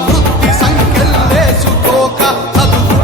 pra